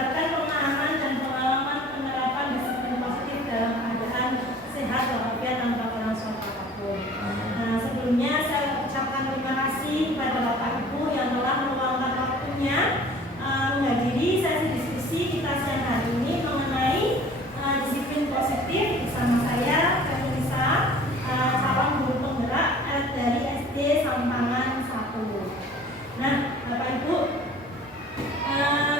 berdasarkan pengalaman dan pengalaman penerapan disiplin positif dalam keadaan sehat walafiat tanpa kurang suatu apapun. Nah, sebelumnya saya ucapkan terima kasih kepada Bapak Ibu yang telah meluangkan waktunya menghadiri sesi diskusi kita siang hari ini mengenai disiplin positif bersama saya, Felisa, calon guru penggerak dari SD Sampangan 1. Nah, Bapak Ibu,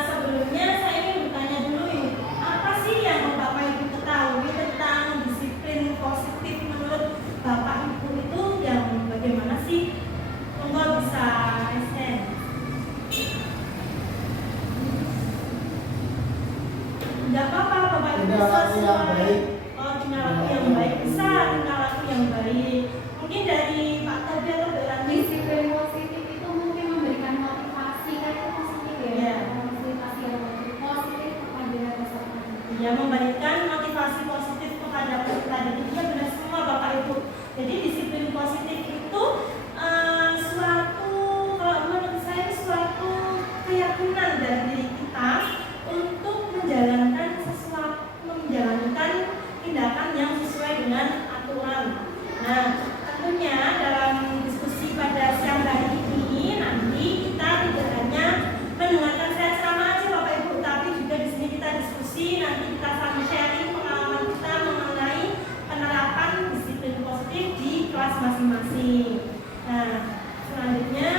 sebelumnya saya ingin bertanya dulu nih, apa sih yang Bapak Ibu ketahui tentang disiplin positif menurut Bapak Ibu itu yang bagaimana sih? Monggo bisa SN. Tidak apa-apa Bapak Ibu, sesuai tingkah laku yang baik, bisa tingkah laku yang baik. Mungkin dari Pak Tobi atau dari disiplin positif itu mungkin memberikan motivasi, kan itu positif ya, motivasi yang positif kepada peserta. Ya, memberikan motivasi positif kepada peserta. Jadi dia benar semua Bapak Ibu. Jadi disiplin positif itu suatu, kalau menurut saya suatu keyakinan dari diri kita untuk menjalankan tindakan yang sesuai dengan aturan. Nah, tentunya dalam diskusi pada siang hari ini nanti kita tidak hanya mendengarkan saya ceramah aja Bapak Ibu, tapi juga di sini kita diskusi, nanti kita saling sharing pengalaman kita mengenai penerapan disiplin positif di kelas masing-masing. Nah, selanjutnya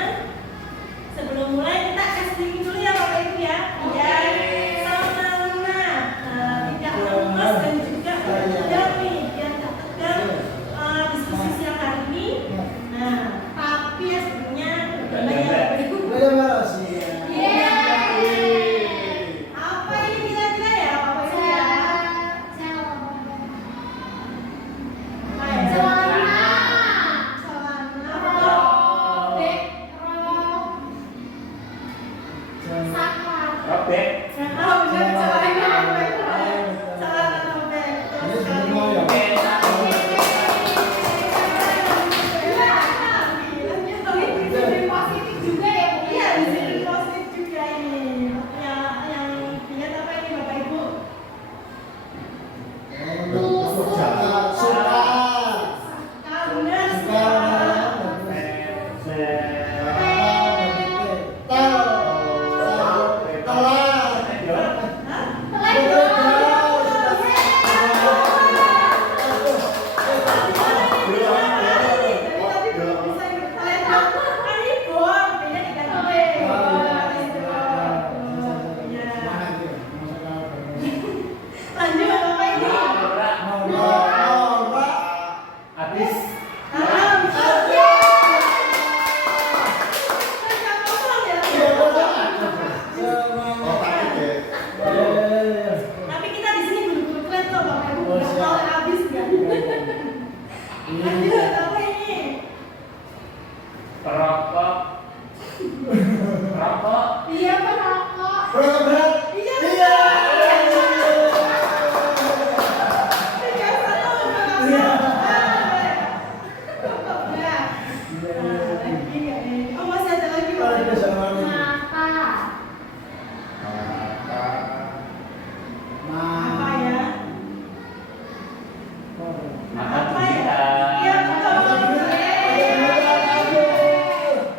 sebelum mulai kita casting dulu ya Bapak Ibu ya, biar sama-sama tidak lemes dan juga tegang nih, biar tidak tegang diskusi siang hari ini. Nah, tapi ya sebelumnya Bapak Ibu. Apa ini kira-kira ya Bapak Ibu ya? Tapi kita di sini buru-buru keren tuh Bapak Ibu, nggak tahu habis nggak? Lanjut, apa ini? Perokok. Perokok. Iya, perokok. Perokok berat. Iya. Oh, masih ada lagi Bapak Ibu. Apa ya? Apa ya? Iya betul.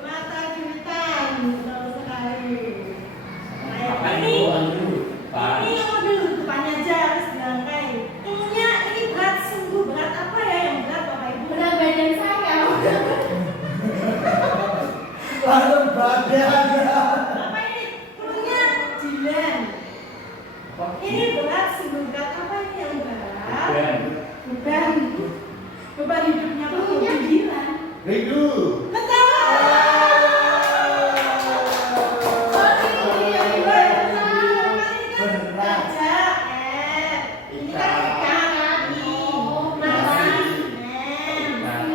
Mata duitan, betul sekali. Nah, ini yang dulu depannya aja harus dirangkai. Ilmunya ini berat, sungguh berat. Apa ya yang berat Bapak Ibu? Berat badan saya. Lalu badan. Apa ini? Ilmunya jilan. Ini berat, sungguh berat. Apa ini yang berat? Beban hidupnya Ilmunya jiran. Rindu.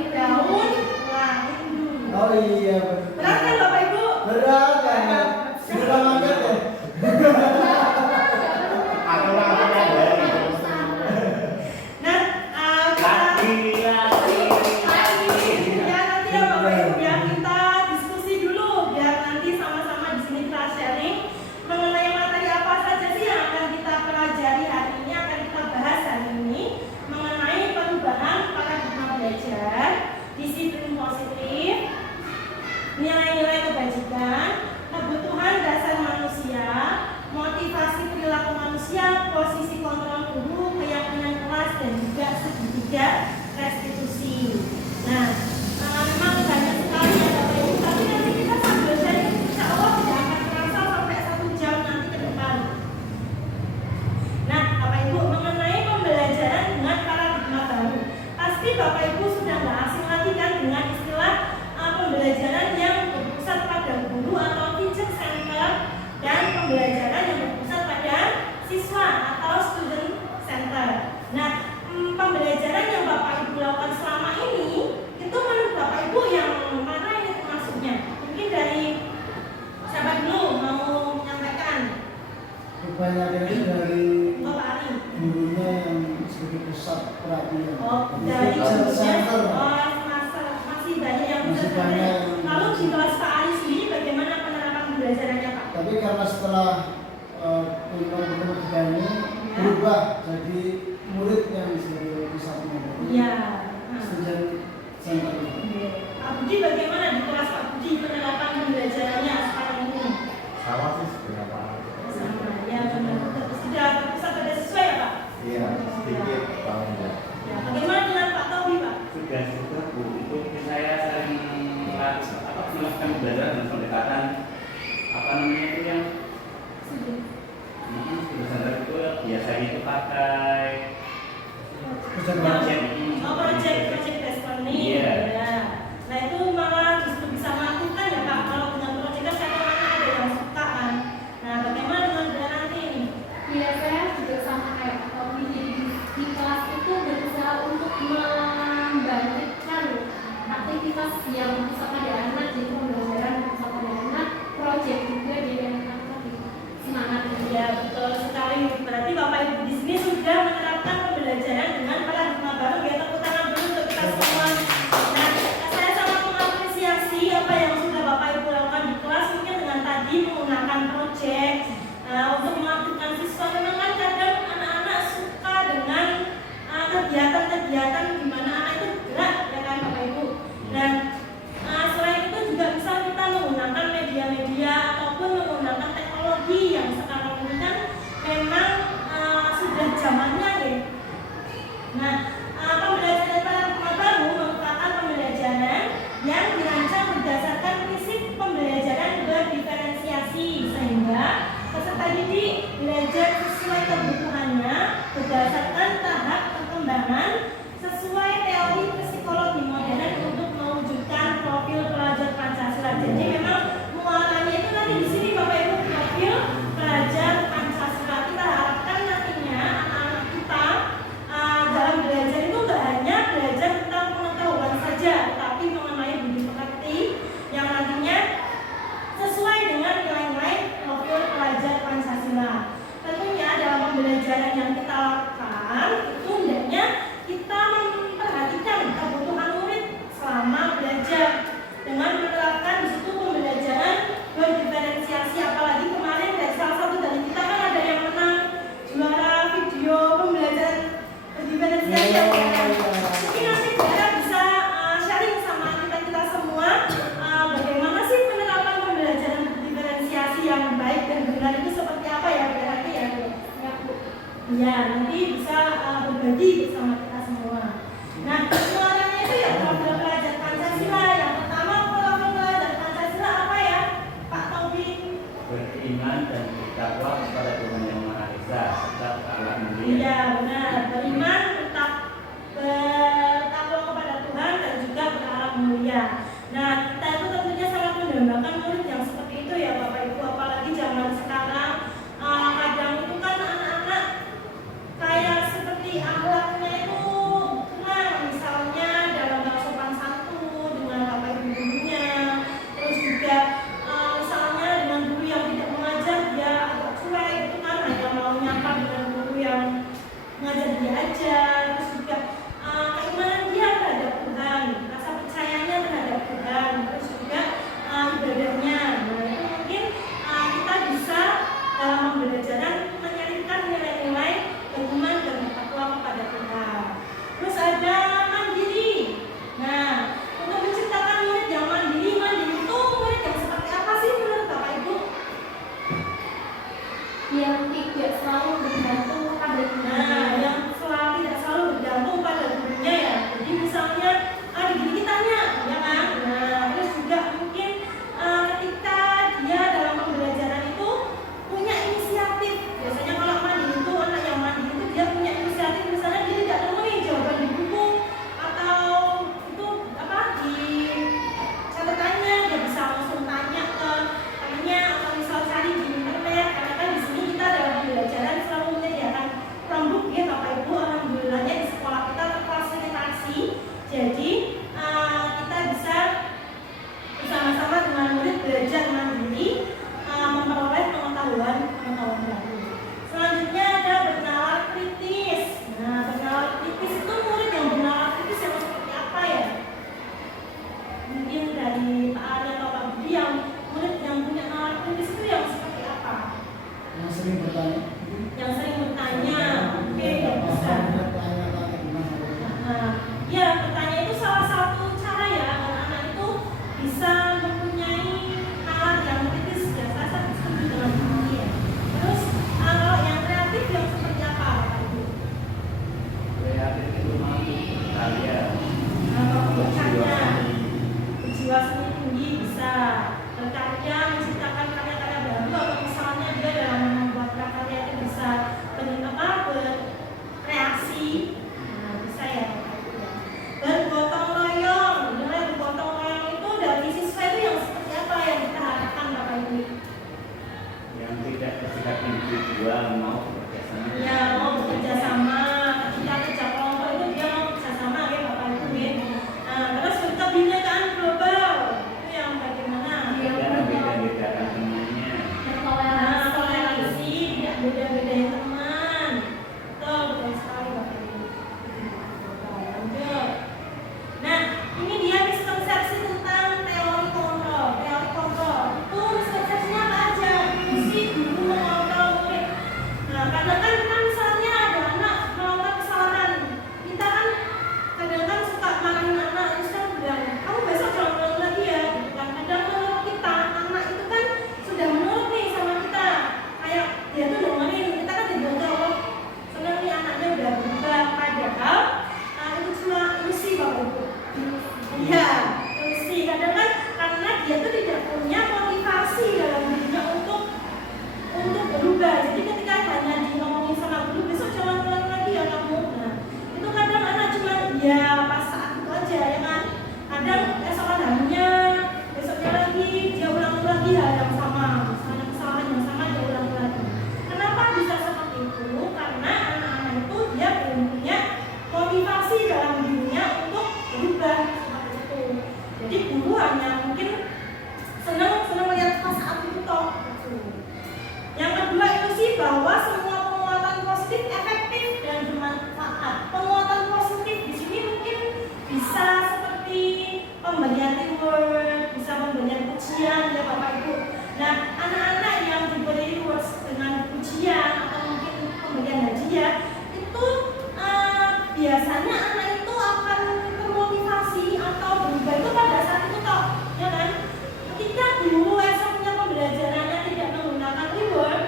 betul. Oh iya. Berat kan Bapak Ibu? Berat banget. Sudah angkat ya. Nah, kita ya nanti ya Bapak Ibu ya juga restitusi. Nah, memang banyak sekali ya Bapak Ibu, tapi nanti kita sambil sharing insya Allah tidak akan terasa sampai 1 jam nanti ke depan. Nah, Bapak Ibu, mengenai pembelajaran dengan paradigma baru, pasti Bapak Ibu sudah nggak asing lagi kan dengan istilah pembelajaran yang berpusat pada guru atau teacher center dan pembelajaran yang berpusat pada siswa atau student center. Nah, pembelajaran yang Bapak Ibu lakukan selama ini itu menurut Bapak Ibu yang mana ini termasuknya? Mungkin dari siapa dulu mau menyampaikan? Kebanyakan itu dari Bapak Ali. gurunya yang sebagai pusat perhatian. Oh, Jadi dari teacher gurunya. center. Oh, masih banyak yang Masih bisa banyak sampai. yang- Lalu di kelas Pak Ali sendiri bagaimana penerapan pembelajarannya Pak? Tapi karena setelah bertemu kita ini Ya. berubah jadi murid yang sebagai pusatnya. Iya. Nah. Student center. Pak Budi bagaimana di kelas Pak Budi penerapan pembelajarannya sekarang ini? Sama sih sebenarnya. Sama, ya benar. Sudah pusat pada siswa ya Pak? Iya, sedikit banget ya. Ya. Bagaimana dengan Pak Tobi Pak? Sudah juga Bu, itu saya sering melakukan pembelajaran dengan pendekatan apa namanya itu yang standar itu biasanya itu pakai project. Project based learning. Iya. Ya. Nah itu malah justru bisa melakukan ya Pak. Kalau dengan project kan saya tahu ada yang suka kan. Nah bagaimana dengan bulan nanti ini? Ya saya juga sama kayak kalau di kelas itu berusaha untuk membangkitkan aktivitas yang pusat pada anak, jadi pembelajaran pusat pada anak, project juga jadi anak tadi semangat. Ya betul sekali. Berarti Bapak Ibu di sini sudah menerapkan pembelajaran dengan paradigma baru. Ya tepuk tangan dulu untuk kita semua. Nah saya sangat mengapresiasi apa yang sudah Bapak Ibu lakukan di kelas, mungkin dengan tadi menggunakan project untuk mengaktifkan siswa. Memang kan kadang anak-anak suka dengan kegiatan-kegiatan di mana anak itu gerak ya kan Bapak Ibu. Dan selain itu juga bisa kita menggunakan media-media ataupun menggunakan teknologi yang sekarang ini kan memang sudah zamannya ya. Nah, pembelajaran paradigma baru merupakan pembelajaran yang dirancang berdasarkan prinsip pembelajaran berdiferensiasi sehingga peserta didik belajar sesuai kebutuhannya berdasarkan tahap perkembangan sesuai teori psikologi modern untuk mewujudkan profil pelajar Pancasila. Jadi memang muatannya itu nanti di sini Bapak Ibu profil pelajar Pancasila. Kita harapkan nantinya anak-anak kita dalam belajar itu nggak hanya belajar tentang pengetahuan saja, tapi mengenai budi pekerti yang nantinya sesuai dengan nilai-nilai profil pelajar Pancasila. Tentunya dalam pembelajaran yang kita lakukan itu hendaknya kita memperhatikan kebutuhan murid selama belajar dengan menerapkan di situ pembelajaran berdiferensiasi. Apalagi kemarin dari salah satu dari kita kan ada yang menang juara video pembelajaran berdiferensiasi. Mungkin nanti Dara bisa sharing sama kita semua bagaimana sih penerapan pembelajaran berdiferensiasi yang baik dan benar itu seperti apa ya berarti ya Bu? Ya nanti bisa berbagi bersama kita semua. Nah suaranya itu ya profil pelajar Pancasila. Yang pertama profil pelajar Pancasila apa ya Pak Tobi? Beriman dan bertakwa kepada Tuhan Yang Maha Esa serta Allah mulia. Iya benar, beriman tetap bertakwa kepada Tuhan dan juga berakhlak mulia. Nah kita itu tentunya sangat mendambakan murid yang seperti itu ya Bapak Ibu. Apalagi zaman sekarang kadang itu kan anak-anak kayak seperti akhlaknya itu kurang, misalnya dalam sopan santun dengan Bapak Ibu gurunya, terus juga misalnya dengan guru yang tidak mengajar dia agak cuek itu kan hanya mau nyapa dengan guru yang mengajar dia aja, terus juga keimanan dia terhadap Tuhan, rasa percayanya terhadap Tuhan, terus juga ibadahnya. Nah itu mungkin kita bisa dalam pembelajaran menyelipkan nilai-nilai beriman dan bertakwa kepada Tuhan. Terus ada mandiri. Nah, untuk menciptakan murid yang mandiri itu murid yang seperti apa sih menurut Bapak Ibu? Yang tidak selalu bergantung pada Nah, yang tidak selalu bergantung pada gurunya bertanya. Yang sering bertanya, oke, ya bisa. Tanya-tanya gimana? Nah, ya bertanya itu salah satu cara ya agar anak itu bisa mempunyai hal yang kritis ya. Saya setuju dengan ini ya. Terus kalau yang kreatif yang seperti apa Bapak Ibu? Kreatif itu mampu berkarya. Berkarya, berjiwa seni tinggi bisa berkarya menciptakan karya-karya baru atau misalnya dia dalam membuat karya itu bisa berkreasi, nah bisa ya Bapak Ibu ya. Bergotong royong, nilai bergotong royong itu dari siswa itu yang seperti apa yang kita harapkan Bapak Ibu? Yang tidak bersifat individual, mau bekerja sama. Ya mau bekerja sama, ketika kerja kelompok itu dia mau bekerja sama ya Bapak Ibu ya. Nah terus kebinekaan global itu yang bagaimana? Tidak membeda-bedakan temannya. Nah, toleransi tidak beda-bedain teman. Betul, betul sekali Bapak Ibu. Lanjut. Nah, ini dia miskonsepsi tentang teori kontrol. Teori kontrol itu miskonsepsinya apa aja? Fungsi guru mengontrol murid. Nah, karena kan misalnya ada anak melakukan kesalahan, kita kan kadang-kadang suka marahin anak, terus kan bilang, kamu besok jangan ulang lagi ya. Gitu kan. Kadang menurut kita anak itu kan sudah menurut nih sama kita, kayak dia tuh dengerin kita kan jadi jawab seneng nih anaknya udah berubah, padahal itu cuma ilusi Bapak Ibu. Iya, ilusi. Kadang kan karena dia tuh tidak punya motivasi dalam dirinya untuk berubah. Jadi ketika hanya di ngomongin sama guru besok jangan ulang lagi ya kamu. Nah, itu kadang anak cuma ya pas saat itu aja ya kan. Kadang esokan harinya, besoknya lagi dia ulang lagi hal yang sama, misalnya kesalahan yang sama dia ulang lagi. Kenapa bisa seperti itu? Karena anak-anak itu dia belum punya motivasi dalam dirinya untuk berubah seperti itu. Jadi guru hanya mungkin senang melihat pas saat itu toh. Gitu. Yang kedua itu sih bahwa semua penguatan positif efektif dan bermanfaat. Penguatan positif di sini mungkin bisa seperti pemberian reward, bisa pemberian pujian ya Bapak Ibu. Nah, anak-anak yang diberi reward dengan pujian atau mungkin pemberian hadiah itu biasanya anak itu akan termotivasi atau berubah itu pada saat itu toh, ya kan? Ketika guru esoknya pembelajarannya tidak menggunakan reward,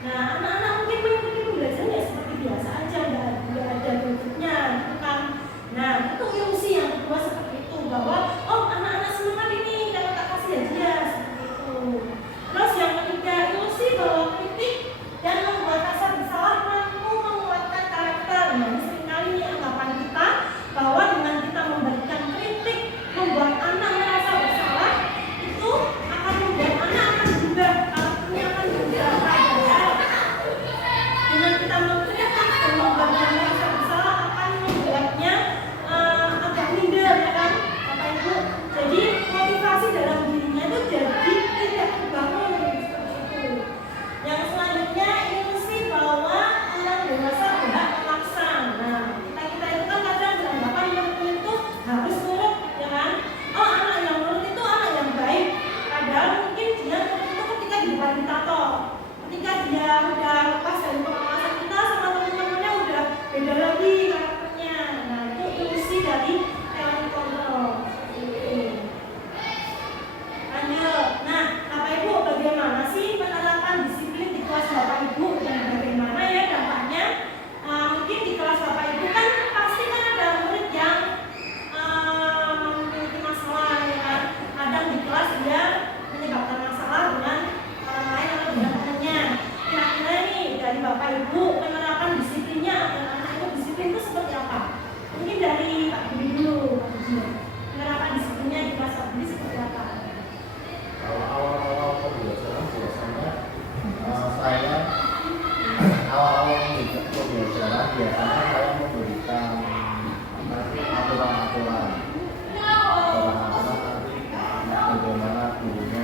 nah anak-anak mungkin mengikuti pembelajarannya seperti biasa aja, nggak ada bentuknya gitu kan. Nah itu ilusi yang kedua seperti itu, bahwa oh anak-anak semangat ini kalau tak kasih hadiah seperti itu. Terus yang ketiga ilusi bahwa kritik dan membuat rasa bersalah mampu menguatkan karakter. Nah ini seringkali ini anggapan kita bahwa dengan kita memberikan kritik membuat anak merasa bersalah itu akan membuat anak akan berubah, karakternya akan berubah. Padahal dengan kita mengkritik dan membuatnya merasa bersalah akan membuatnya agak minder ya kan Bapak Ibu. Jadi motivasi dalam dirinya itu jadi tidak terbangun seperti itu. Yang selanjutnya ilusi bahwa orang dewasa berhak memaksa. Nah kita itu kan kadang beranggapan murid itu harus nurut ya kan. Oh anak yang nurut itu anak yang baik. Padahal mungkin dia nurut itu ketika di depan kita toh. Ketika dia udah lepas dari pengawasan kita sama teman-temannya udah beda lagi karakternya. Nah itu ilusi dari teori kontrol. Lanjut. Nah Bapak Ibu bagaimana sih penerapan disiplin di kelas Bapak Ibu dan bagaimana ya dampaknya? Mungkin di kelas Bapak Ibu kan pasti kan ada murid yang memiliki masalah ya kan. Kadang di kelas dia menyebabkan masalah dengan orang lain atau dengan temannya. Kira-kira nih dari Bapak Ibu penerapan disiplinnya agar anak itu disiplin itu seperti apa? Mungkin dari Pak Budi dulu, Pak Budi. Penerapan disiplinnya di kelas Pak Budi seperti apa? Kalau awal-awal pembelajaran biasanya saya awal-awal pembelajaran biasanya saya memberikan aturan-aturan nanti bagaimana gurunya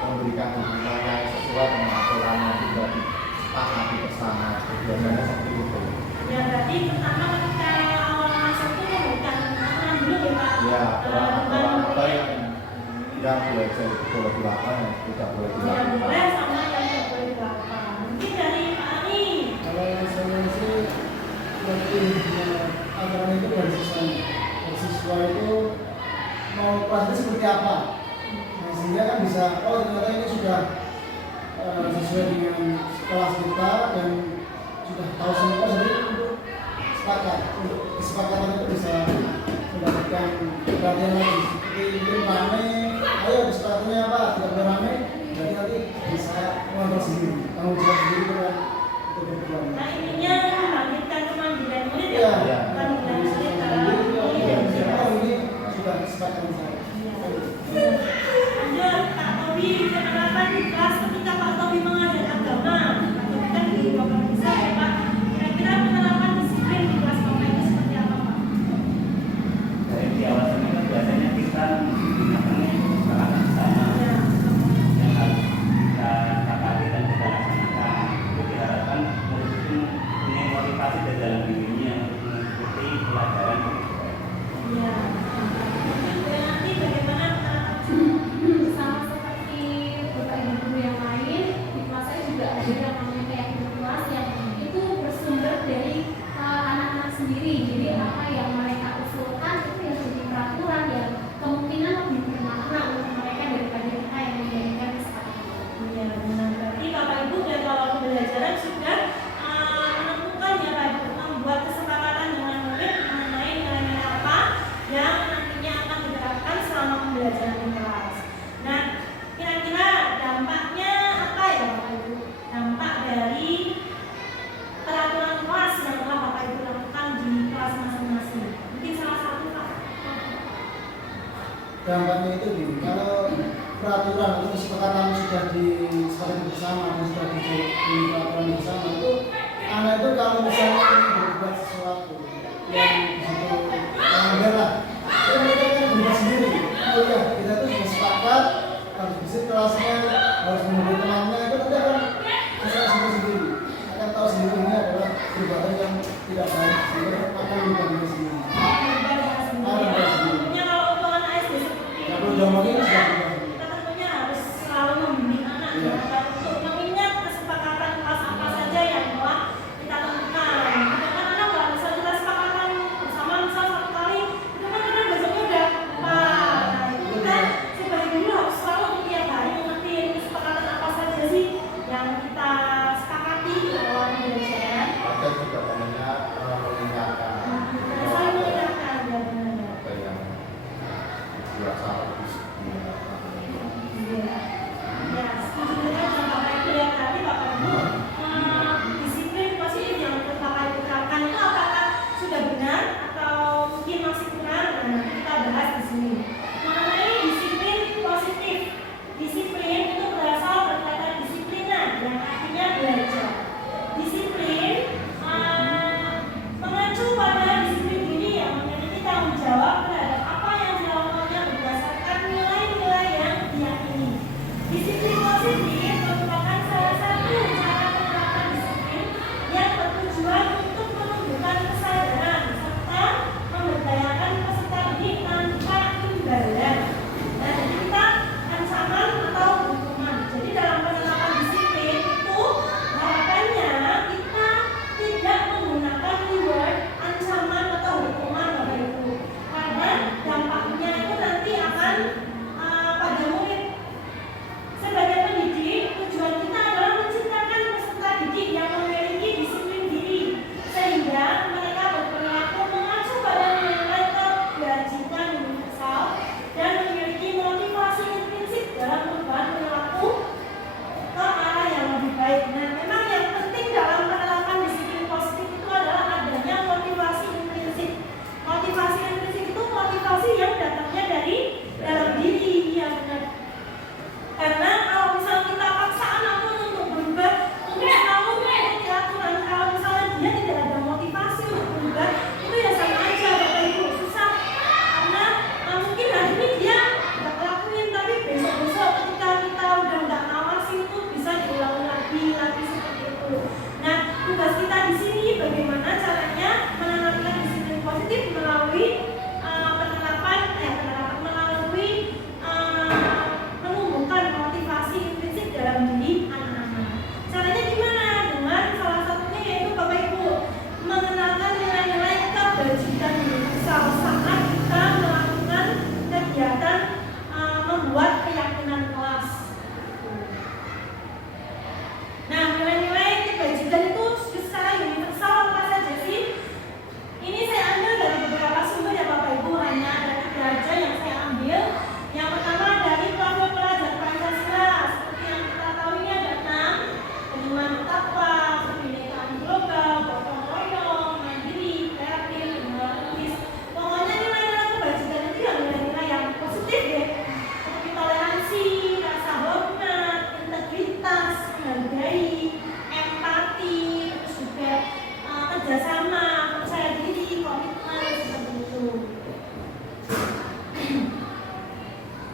memberikan dukungan yang sesuai dengan aturan yang sudah disepakati bersama. Biasanya seperti itu. Ya berarti pertama ketika awal masuk itu memberikan aturan dulu ya Pak. Ya, Dengan yang belajar itu boleh dilakukan, yang tidak boleh Yang dilakukan. boleh sama yang tidak boleh dilakukan. Mungkin dari Pak Ani. Kalau saya sih lebih aturan itu dari siswanya. Dari siswa itu mau kelasnya seperti apa. Nah, sehingga kan bisa, oh ternyata ini sudah sesuai dengan kelas kita dan sudah tahu semua, jadi untuk sepakat, untuk kesepakatan itu bisa mendapatkan perhatian lagi. Seperti mungkin rame, ayo kesepakatannya apa, tidak boleh rame, berarti nanti bisa mengontrol sendiri, tanggung jawab sendiri kan untuk berjuang. Nah intinya membangkitkan kemandirian murid Iya. ya. Kemandirian murid dalam Oh, ini sudah kesepakatan saya. Lanjut, Pak Tobi, penerapan di kelas ketika Pak Tobi mengajar agama. Pak Tobi kan di Bapak bisa ya Pak. Kira-kira penerapan disiplin di kelas Bapak itu seperti apa Pak? Dari di awal semester biasanya kita menggunakan kesepakatan bersama Ya. yang harus kita sepakati dan kita laksanakan. Itu diharapkan murid itu punya motivasi dari dalam dirinya untuk mengikuti pelajaran yang sesuai. Iya. Nanti bagaimana Sama seperti bapak ibu guru yang lain, di kelas saya juga ada yang namanya keyakinan kelas yang itu bersumber dari anak-anak sendiri. Jadi apa yang mereka usulkan itu yang jadi peraturan yang kemungkinan lebih bermakna untuk mereka daripada kita yang memberikan kesepakatan. Iya, benar. Berarti Bapak Ibu dari awal pembelajaran sudah menentukan ya Pak Ibu, membuat kesepakatan dengan murid mengenai nilai-nilai apa yang nantinya akan diterapkan selama pembelajaran di kelas. Nah, kira-kira dampaknya apa ya Bapak Ibu? Dampak dari peraturan kelas yang telah Bapak Ibu lakukan di kelas masing-masing. Mungkin salah satu Pak. Dampaknya itu gini, kalau peraturan atau kesepakatan sudah disepakati bersama dan sudah di peraturan bersama itu anak itu kalau misalnya ingin berbuat sesuatu yang di situ melanggar lah, itu mereka kan berubah sendiri. Oh ya, kita tuh sudah sepakat harus bisa kelasnya, harus menunggu temannya, itu nanti akan bisa sendiri, akan tahu sendiri ini adalah perbuatan yang tidak baik, sehingga akan berubah sendiri. Tentunya kalau untuk anak SD seperti Kalau zaman ini sudah berubah. kita tentunya harus selalu membimbing anak ya, dan untuk mengingat kesepakatan kelas apa saja yang telah kita tentukan. Kadang anak kalau misal kita sepakatan bersama misal satu kali, itu kan kadang besoknya udah lupa. Nah itu kita sebagai guru harus selalu tiap hari mengerti kesepakatan apa saja sih yang kita sepakati di awal pembelajaran. Ada juga namanya mengingatkan Saling mengingatkan ya benar. apa yang dilaksanakan di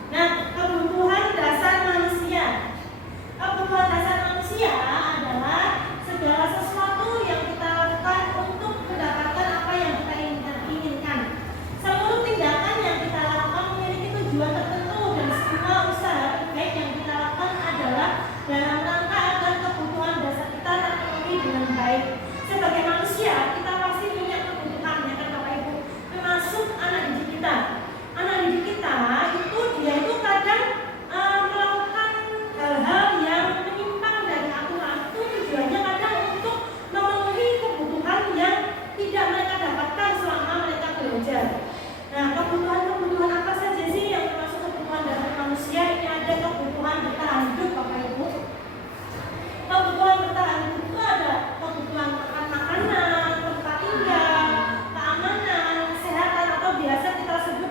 Nah, kebutuhan dasar manusia. Kebutuhan dasar manusia adalah segala sesuatu yang kita lakukan untuk mendapatkan apa yang kita inginkan. Seluruh tindakan yang kita lakukan memiliki tujuan tertentu dan semua usaha terbaik yang kita lakukan adalah dalam rangka agar kebutuhan dasar kita terpenuhi dengan baik. Sebagai manusia, kita pasti punya kebutuhan, ya kan Bapak Ibu? Termasuk anak didik kita. Anak didik kita itu dia itu kadang melakukan hal-hal yang menyimpang dari aturan. Itu tujuannya kadang untuk memenuhi kebutuhan yang tidak mereka dapatkan selama mereka belajar. Nah, kebutuhan apa saja sih yang termasuk kebutuhan dasar manusia? Ini ada kebutuhan bertahan hidup, Bapak Ibu. Kebutuhan bertahan hidup itu ada kebutuhan makan makanan, tempat tinggal, keamanan, kesehatan atau biasa kita sebut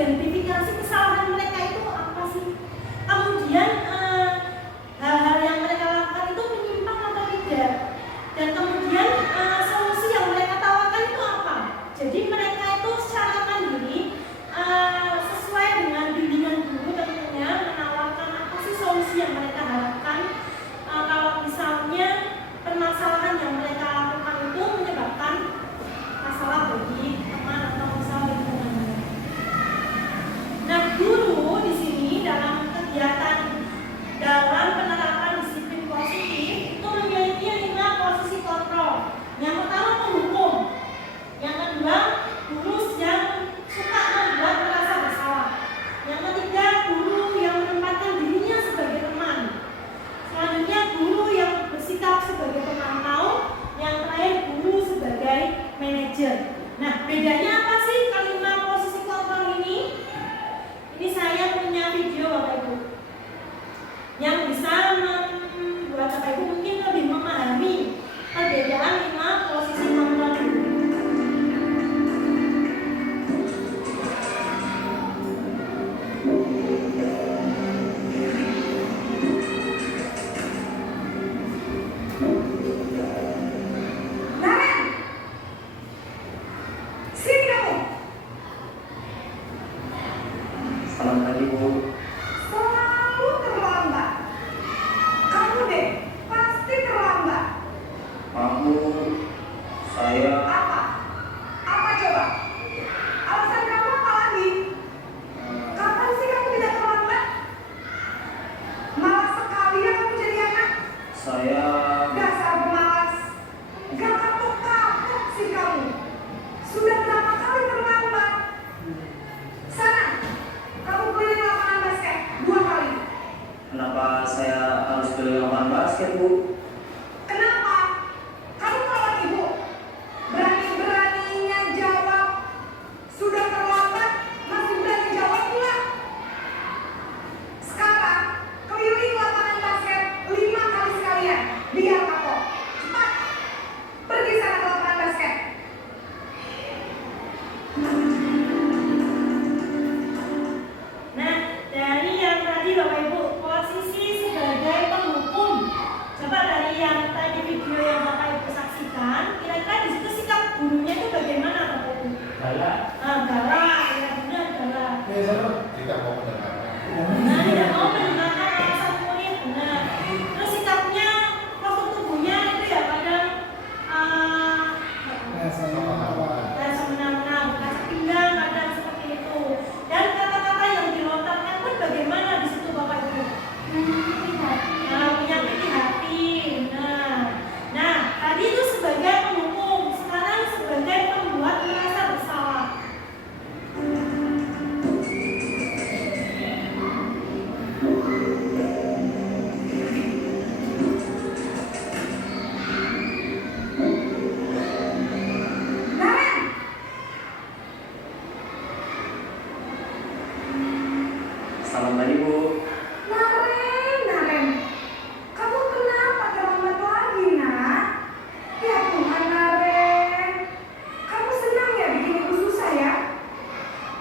mengidentifikasi kesalahan mereka itu apa sih. Kemudian hal-hal yang mereka lakukan itu menyimpang atau tidak. Dan kemudian solusi yang mereka tawarkan itu apa. Jadi mereka itu secara mandiri sesuai dengan bimbingan guru tentunya menawarkan apa sih solusi yang mereka harapkan kalau misalnya permasalahan yang mereka lakukan itu menyebabkan masalah bagi teman atau misalnya lingkungan. Nah, guru di sini dalam kegiatan dalam penerapan disiplin positif itu memiliki 5 posisi kontrol. Yang pertama penghukum, yang kedua guru yang suka membuat merasa bersalah, yang ketiga guru yang menempatkan dirinya sebagai teman, selanjutnya guru yang bersikap sebagai pemantau, yang terakhir guru sebagai manajer. Nah, bedanya apa sih kelima posisi kontrol ini? Ini saya punya video Bapak Ibu yang bisa membuat Bapak Ibu mungkin lebih memahami perbedaan 5 posisi kontrol ini. Selamat pagi Bu. Selalu terlambat. Kamu deh, pasti terlambat. Maaf Bu, saya Apa? Apa coba? Alasan kamu apa lagi? Kapan sih kamu tidak terlambat? Malas sekali ya kamu jadi anak. saya Dasar pemalas. Gak kapok-kapok sih kamu. Sudah berapa kali terlambat? Sana, kamu keliling lapangan basket 2 kali. kenapa saya harus beli lapangan basket Bu? Kenapa? Kamu tolak ibu. Berani-beraninya jawab. Sudah terlambat, masih berani jawab pula. Sekarang, keliling lapangan basket 5 kali sekalian. Biar kapok. Cepat. Pergi sana ke lapangan basket. Nah, dari yang tadi Bapak Ibu posisi sebagai penghukum. Coba dari yang tadi video yang Bapak Ibu saksikan, kira-kira di situ sikap gurunya itu bagaimana Bapak Ibu? Galak. Galak, ya benar galak. Tidak mau mendengarkan. Nah, tidak mau mendengarkan alasan murid, benar. Terus sikapnya, postur tubuhnya itu ya kadang rasa menang-menang, rasa pinggang, kadang seperti itu. Dan kata-kata yang dilontarkan pun bagaimana di situ Bapak Ibu? Nah, menyakiti hati. Nah, tadi itu sebagai penghukum, sekarang sebagai pembuat merasa bersalah. Naren! Selamat pagi Bu. Naren. Kamu kenapa terlambat lagi, nak? Ya Tuhan, Naren. Kamu senang ya bikin ibu susah ya?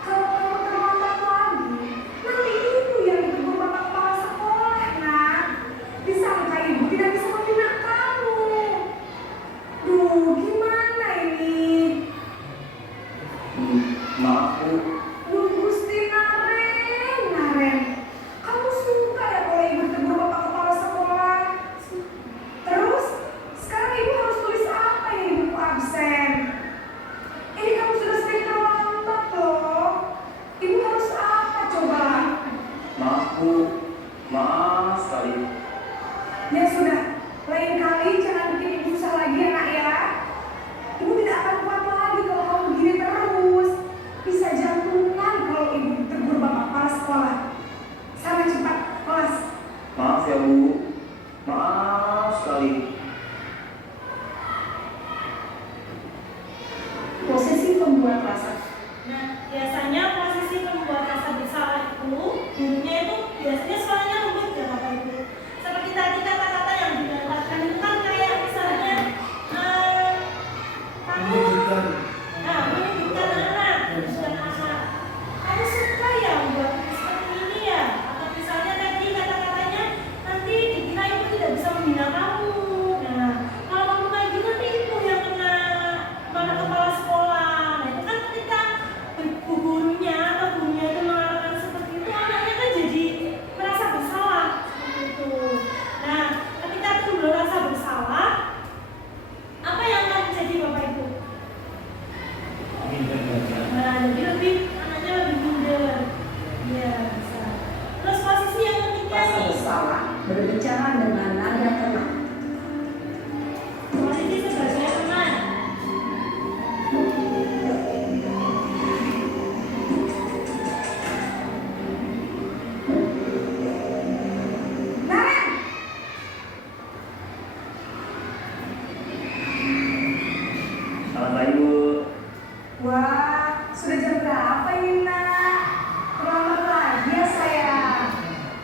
Kalau kamu terlambat lagi, nanti ibu yang ditegur bapak kepala sekolah, nak. Disangka ibu tidak bisa membina kamu. Duh, gimana ini? Maaf Bu, Duh, Gusti Naren. Kamu suka ya kalau ibu tegur bapak kepala sekolah? Terus, sekarang ibu harus tulis apa ya di buku absen? Ini kamu sudah sering terlambat loh. Ibu harus apa coba? maaf Bu, maaf sekali. Ya sudah, lain kali jangan bikin ibu susah lagi ya nak ya. Ibu tidak akan kuat lagi kalau kamu begini terus. Bisa jantungan kalau ibu tegur bapak kepala sekolah. Sana cepat, kelas. Maaf ya Bu, maaf sekali. Posisi pembuat rasa. Nah, biasanya posisi pembuat rasa bersalah itu, gurunya itu biasanya suaranya lembut ya Bapak Ibu. Seperti tadi kata-kata yang dilontarkan itu kan kayak misalnya kamu, menyebutkan anak, kamu suka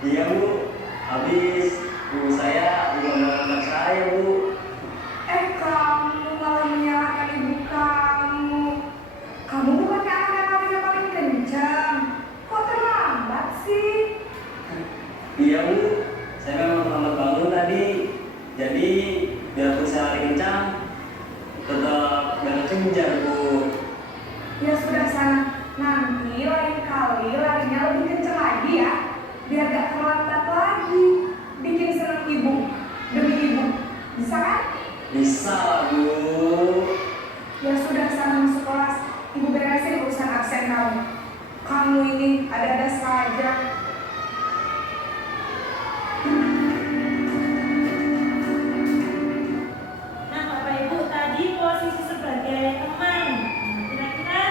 Iya Bu, habis ibu saya bukan anak saya Bu. Kamu malah menyalahkan ibu kamu. Kamu bukannya anak yang paling kencang. Kok terlambat sih? Iya Bu, saya memang terlambat bangun tadi. Jadi biarpun saya lari kencang, tetap gak kejar Bu. Ya sudah sana. Nanti lain kali larinya lebih kencang lagi ya. Biar gak terlambat lagi. Bikin seneng ibu. Demi ibu. Bisa kan? Bisa lah Bu. Ya sudah sana masuk kelas. Ibu beresin urusan absen kamu. Kamu ini ada-ada saja. Nah, Bapak Ibu tadi posisi sebagai teman. Kira-kira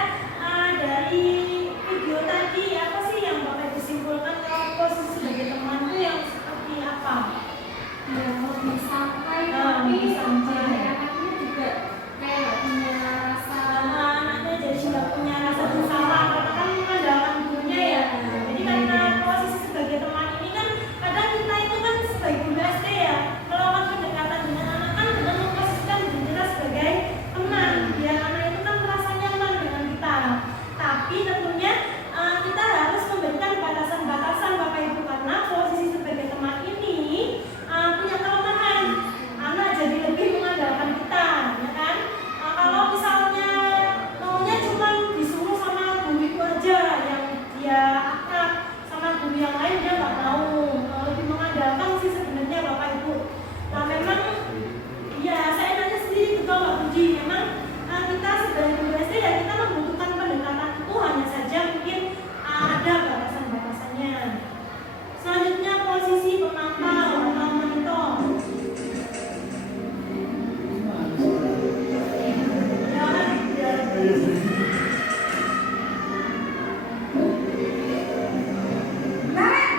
dari video tadi apa sih yang Bapak Ibu simpulkan kalau posisi sebagai teman itu yang seperti apa? Ya lebih santai Lebih tapi santai. anaknya juga kayak nggak punya rasa. Anaknya jadi tidak punya rasa bersalah karena kan mengandalkan gurunya ya. Jadi karena posisi sebagai teman ini kan kadang kita itu kan sebagai guru SD ya melakukan pendekatan dengan anak kan dengan memposisikan diri kita sebagai teman biar anak itu kan merasa nyaman dengan kita. Tapi tentunya kita harus memberikan batasan-batasan Bapak Ibu karena posisi sebagai teman ini punya kelemahan. Anak jadi lebih mengandalkan kita, ya kan? Kalau misalnya maunya cuma disuruh sama guru itu aja yang dia akrab, sama guru yang lain dia nggak mau. Lebih mengandalkan sih sebenarnya Bapak Ibu. Nah memang ya saya nanya sendiri betul Pak Budi. Memang kita sebagai guru SD ya kita membutuhkan pendekatan itu hanya saja mungkin ada batasan-batasannya. Selanjutnya posisi pemantau atau monitor. Naren,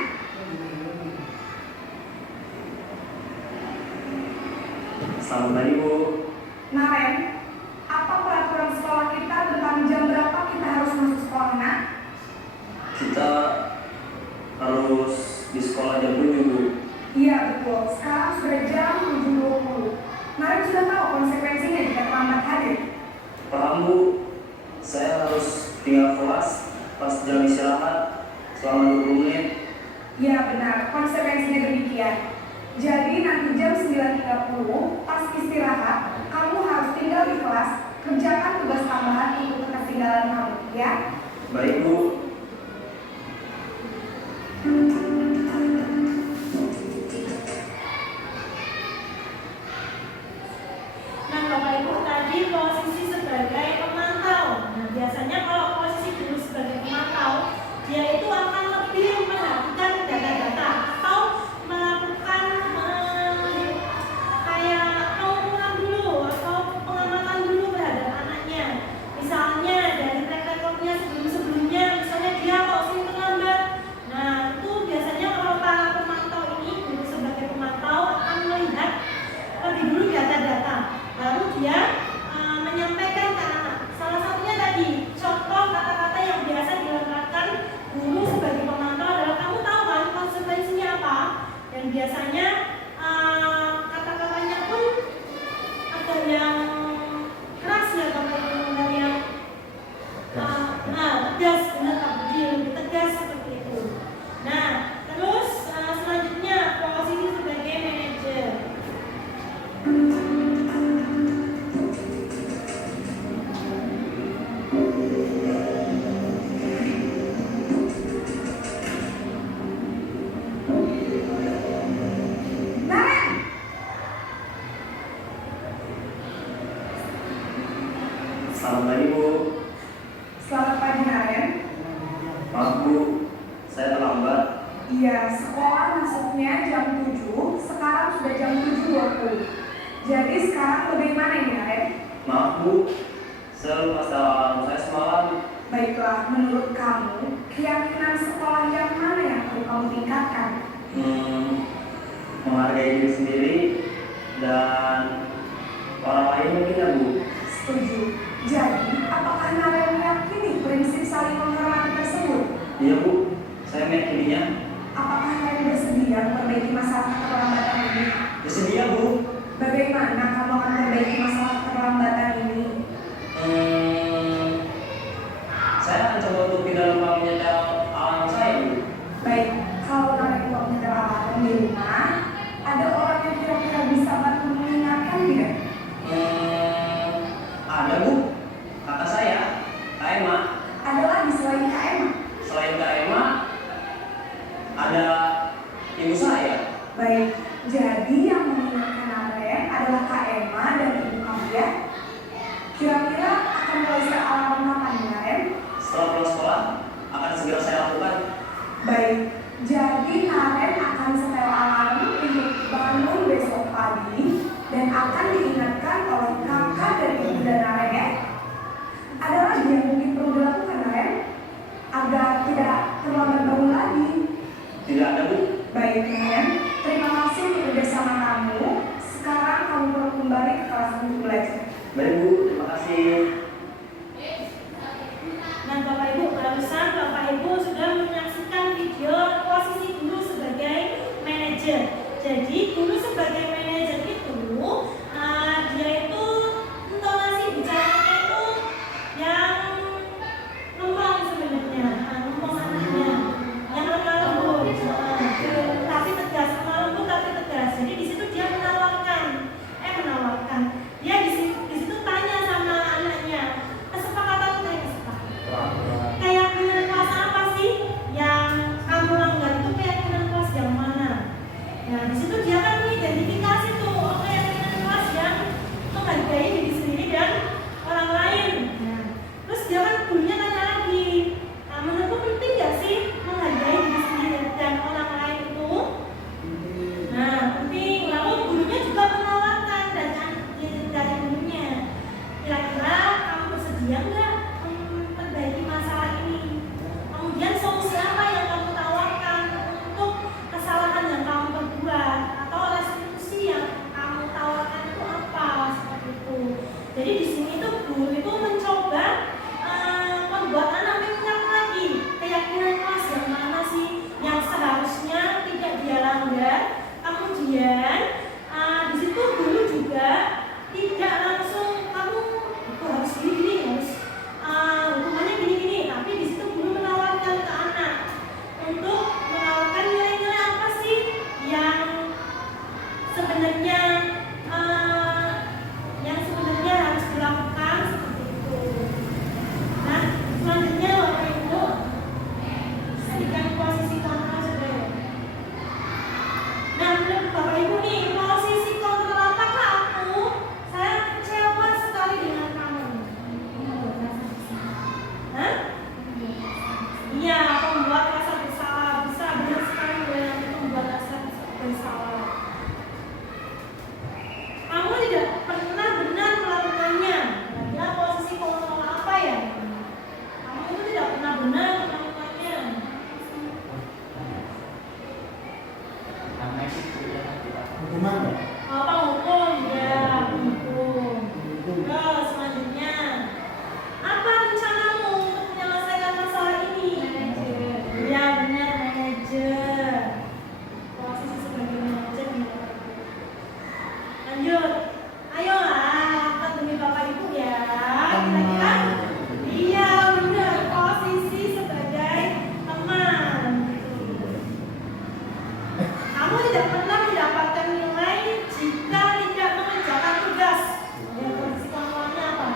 Selamat pagi Bu. Naren, apa peraturan sekolah kita tentang jam berapa kita harus masuk sekolah, Nak? Kita harus di sekolah jam 7 Bu. Iya betul, sekarang sudah jam 7.20. Naren sudah tahu konsekuensinya jika terlambat hadir. Paham Bu, saya harus tinggal kelas pas jam istirahat selama 20 menit. Ya benar, konsekuensinya demikian. Jadi nanti jam 9.30 pas istirahat, kamu harus tinggal di kelas, kerjakan tugas tambahan untuk ketinggalan kamu, ya? Baik Bu. Nah Bapak Ibu tadi posisi sebagai pemantau. Nah biasanya kalau posisi guru sebagai pemantau, dia itu akan lebih memperhatikan data-data atau melakukan kayak pengukuran dulu atau pengamatan dulu terhadap anaknya. Misalnya dari track recordnya sebelum-sebelumnya, misalnya dia kok sering terlambat. Nah itu biasanya kalau para pemantau ini, guru sebagai pemantau akan melihat lebih dulu data-data. Lalu dia menyampaikan ke anak. Salah satunya tadi contoh kata-kata yang biasa dilontarkan guru sebagai pemantau adalah kamu tahu kan konsekuensinya apa? Dan biasanya kata-katanya pun ada yang keras ya Bapak Ibu, ada yang tegas, benar Pak Budi, lebih tegas seperti itu. Nah terus selanjutnya posisi sebagai manajer. Naren, Selamat pagi Bu. selamat pagi Naren. Maaf Bu, saya terlambat. Iya, sekolah masuknya jam 7, sekarang sudah jam 7.20. Jadi sekarang bagaimana ini Naren? Maaf Bu, saya lupa alarm saya semalam. Baiklah, menurut kamu, keyakinan sekolah yang mana yang perlu kamu tingkatkan? Menghargai diri sendiri dan orang lain mungkin ya Bu. Setuju. Jadi, apakah Naren meyakini prinsip saling menghormati tersebut? Iya Bu, saya meyakininya. apakah kalian bersedia memperbaiki masalah keterlambatan ini? Bersedia, Bu. Bagaimana kamu akan memperbaiki masalah keterlambatan ini? Saya akan coba untuk tidak lupa menyetel alarm saya, Bu. Baik, kalau kalian mau menyetel alarm di rumah, ada orang yang kira-kira bisa bantu mengingatkan tidak? Ada, Bu. Kata saya, Kak Emma. Ada lagi selain Kak Emma? Selain Kak Emma, ada ibu saya. Baik, jadi yang mengingatkan Aren adalah Kak Emma dan ibu kamu ya. Kira-kira akan mulai set alarm kapan nih Aren? Setelah pulang sekolah, akan segera saya lakukan. Baik, jadi Aren akan setel alarm untuk bangun besok pagi dan akan diingatkan oleh kakak dari ibu dan Aren ya. Ada lagi yang mungkin perlu dilakukan Aren agar tidak terlambat bangun lagi? Tidak ada, Bu. Baik Aren, terima kasih untuk kerjasama kamu. Sekarang kamu perlu kembali ke kelas untuk belajar. Baik, Bu. Terima kasih. Nah, Bapak Ibu, barusan Bapak Ibu sudah menyaksikan video posisi guru sebagai manajer. Jadi, guru sebagai manajer itu, dia itu intonasi bicaranya itu yang ngomong sebenarnya, ngomong anaknya, yang lemah lembut, tapi tegas, lemah lembut tapi tegas. Jadi di situ dia menawarkan, dia di situ tanya sama anaknya, kesepakatan kita yang kesepakatan. Keyakinan kelas apa sih yang kamu langgar itu keyakinan kelas yang mana? Nah di situ dia kan mengidentifikasi tuh keyakinan kelas yang menghargai diri sendiri dan orang lain. Nah, terus dia kan gurunya tanya lagi, nah, menurutku penting gak sih menghargai diri sendiri dan orang lain itu? Nah penting. Lalu gurunya juga menawarkan dan dari gurunya, kira-kira kamu bersedia nggak memperbaiki masalah ini? Kemudian solusi apa yang kamu tawarkan untuk kesalahan yang kamu perbuat, atau restitusi yang kamu tawarkan itu apa, seperti itu. Jadi di sini tuh guru itu mencoba membuat anak mengingat lagi keyakinan kelas yang mana sih yang seharusnya tidak dia langgar. Kemudian di situ guru juga tidak langsung kamu harus gini, harus hukumannya gini, tapi di situ guru menawarkan ke anak untuk menawarkan nilai-nilai apa sih yang sebenarnya harus dilakukan, seperti itu. Nah, selanjutnya Bapak Ibu, sedikit posisi kontrol saudara. Nah, menurut Bapak Ibu nih, posisi kontrol apakah aku? Saya kecewa sekali dengan kamu. Hah? Iya, pembuat rasa bersalah. Bisa benar sekali dengan pembuat rasa bersalah. Kamu tidak pernah benar melakukannya. Kira-kira posisi kontrol apa ya? Kamu itu tidak pernah benar melakukannya. Hukuman Pak? Apa hukum? Ya, hukum. Terus selanjutnya, apa rencanamu untuk menyelesaikan masalah ini? Ya benar, manajer. Posisi sebagai manajer. Lanjut, ayolah lakukan demi Bapak Ibu ya. Kira-kira? Iya benar, posisi sebagai teman. Kamu tidak pernah mendapatkan nilai jika tidak mengerjakan tugas. Ya, posisi kontrolnya apa?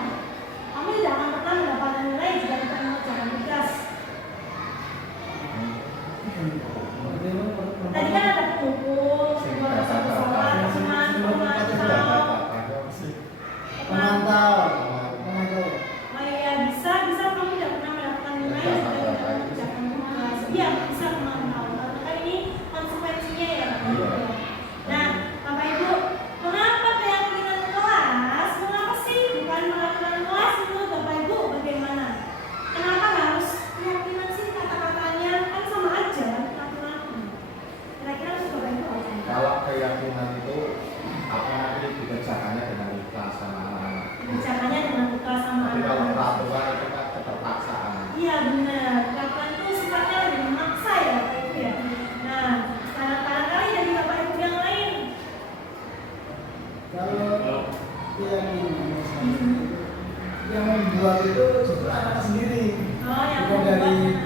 Kamu tidak akan pernah mendapatkan nilai jika tidak mengerjakan tugas. Tadi kan ada penghukum, sebuah rasa bersalah, teman, pemantau. Pemantau. Oh iya, bisa kamu tidak pernah mendapatkan nilai jika tidak mengerjakan tugas. Iya, bisa pemantau. Karena kan ini konsekuensinya ya. Nah, Bapak Ibu, mengapa keyakinan kelas? Mengapa sih bukan peraturan kelas menurut Bapak Ibu? Bagaimana? Kenapa harus keyakinan sih kata-katanya? Kan sama aja peraturan.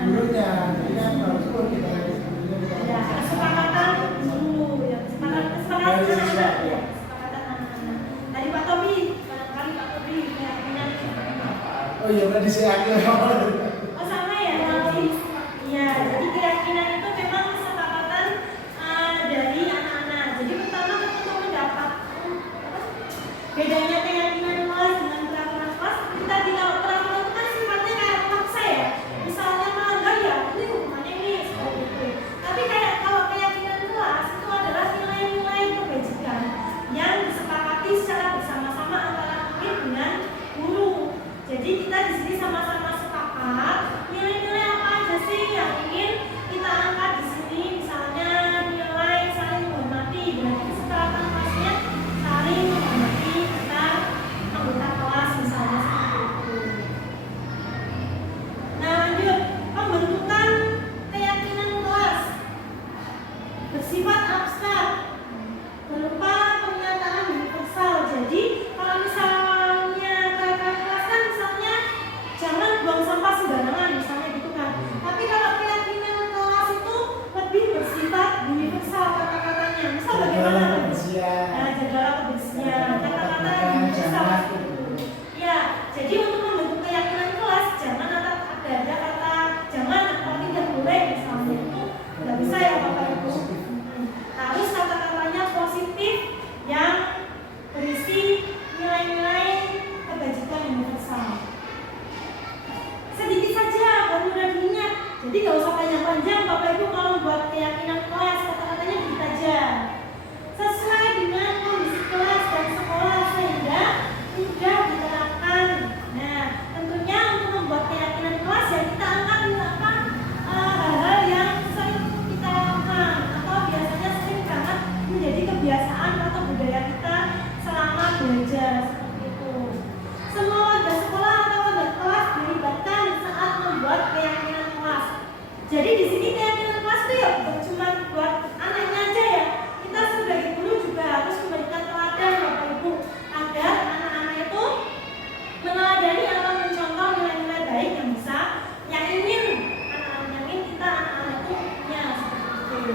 gurunya. Jadi kan harus pun kita gurunya kita. Ya, kesepakatan guru, ya, kesepakatan anak-anak, ya, kesepakatan anak-anak. Dari Pak Tobi, barangkali Pak Tobi keyakinan. Oh iya, berarti saya akhir. Oh sama ya, iya. Jadi keyakinan itu memang kesepakatan dari anak-anak. Jadi pertama untuk mendapat bedanya keyakinan kelas dengan peraturan kelas. Kita tidak peraturan itu kan sifatnya kayak maksa ya. Misalnya melanggar ya, ini hukumannya ini seperti itu. Tapi kayak kalau keyakinan kelas itu adalah nilai-nilai kebajikan yang disepakati secara bersama-sama antara murid dengan guru. Jadi kita di sini sama-sama sepakat nilai-nilai apa aja sih yang ingin kita angkat di sini. Misalnya nilai saling menghormati, berarti kesepakatan kelasnya saling menghormati antar anggota kelas misalnya seperti itu. Nah lanjut, pembentukan keyakinan kelas bersifat abstrak berupa pernyataan universal. Jadi kalau misalnya peraturan kelas kan misalnya jangan buang sampah sembarangan misalnya gitu kan. Tapi kalau keyakinan kelas itu lebih bersifat universal kata-katanya. Misal bagaimana? Jagalah kebersihan. Nah, jagalah kebersihan. Kata-kata yang universal Jangan. seperti itu. Ya, jadi untuk membentuk keyakinan kelas jangan ada kata jangan atau tidak boleh misalnya itu nggak bisa ya Bapak Ibu. Harus kata-katanya positif yang berisi nilai-nilai kebajikan universal. Sedikit saja baru mudah diingat. Jadi nggak usah panjang-panjang Bapak Ibu kalau buat keyakinan kelas, kata-katanya dikit aja. Sesuai dengan kondisi kelas dan sekolah sehingga mudah diterapkan. Nah, tentunya untuk membuat keyakinan kelas ya kita angkat misalkan hal-hal yang sering kita lakukan atau biasanya sering banget menjadi kebiasaan atau budaya kita selama belajar seperti itu. Semua warga sekolah atau warga kelas dilibatkan saat membuat keyakinan kelas. Jadi di sini keyakinan kelas itu ya bukan cuma buat anaknya aja ya. Kita sebagai guru juga harus memberikan teladan Bapak Ibu agar anak-anak itu meneladani atau mencontoh nilai-nilai baik yang bisa yang ingin kita anak-anak itu punya seperti itu.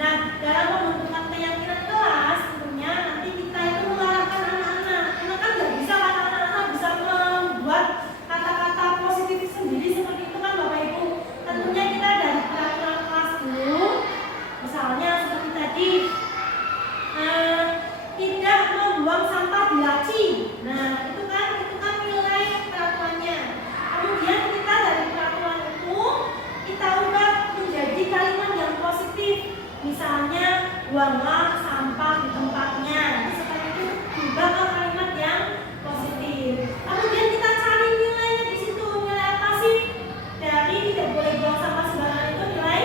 Nah, dalam pembentukan keyakinan kelas tentunya nanti kita itu mengarahkan anak-anak. Karena kan nggak bisa kan anak-anak bisa membuat kata-kata positif sendiri seperti itu kan Bapak Ibu. Tentunya kita dari peraturan kelas dulu. Misalnya seperti tadi tidak membuang sampah di laci. Nah, itu kan nilai peraturannya. Kemudian kita dari peraturan itu kita ubah menjadi kalimat yang positif. Misalnya buanglah sampah di tempatnya. Itu seperti itu ubah ke kalimat yang positif. Kemudian kita cari nilainya di situ. Nilai apa sih? Dari tidak boleh buang sampah sembarangan itu nilai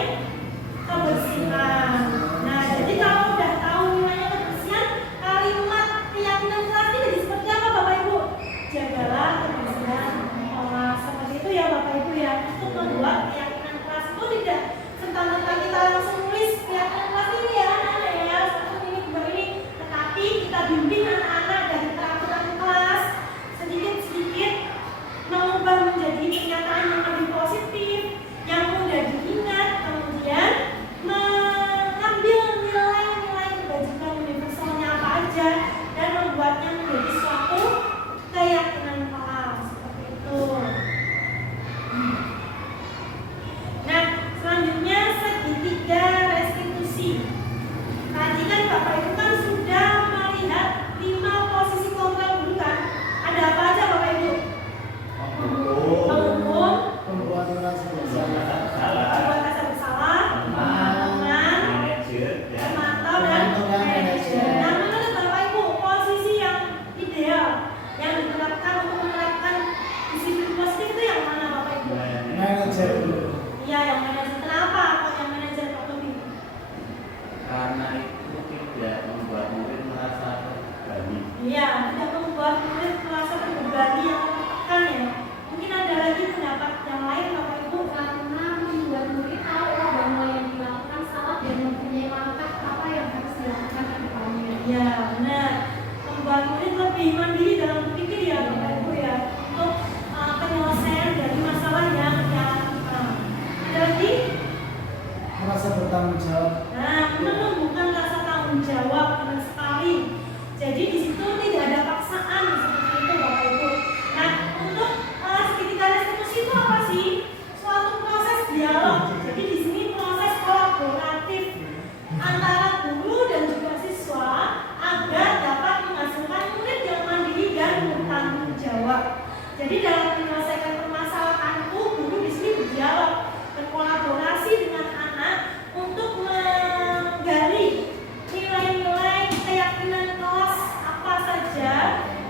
kebersihan. Nah, jadi kalau udah tahu nilainya kebersihan, kalimat keyakinan kelas ini jadi seperti apa Bapak Ibu? Jagalah kebersihan kelas. Seperti itu ya Bapak Ibu ya. Untuk membuat keyakinan kelas itu tidak serta-merta kita langsung nulis keyakinan kelas ini ya anak-anak ya. tadi? Merasa bertanggung jawab. Nah, menumbuhkan rasa tanggung jawab, benar sekali. Jadi di situ tidak ada paksaan seperti itu, Bapak Ibu. Nah, untuk segitiga restitusi itu apa sih? Suatu proses dialog. Jadi di sini proses kolaboratif antara guru dan juga siswa agar dapat menghasilkan murid yang mandiri dan bertanggung jawab. Jadi dalam menyelesaikan permasalahan itu, guru di sini berdialog, berkolaborasi dengan anak untuk menggali nilai-nilai keyakinan kelas apa saja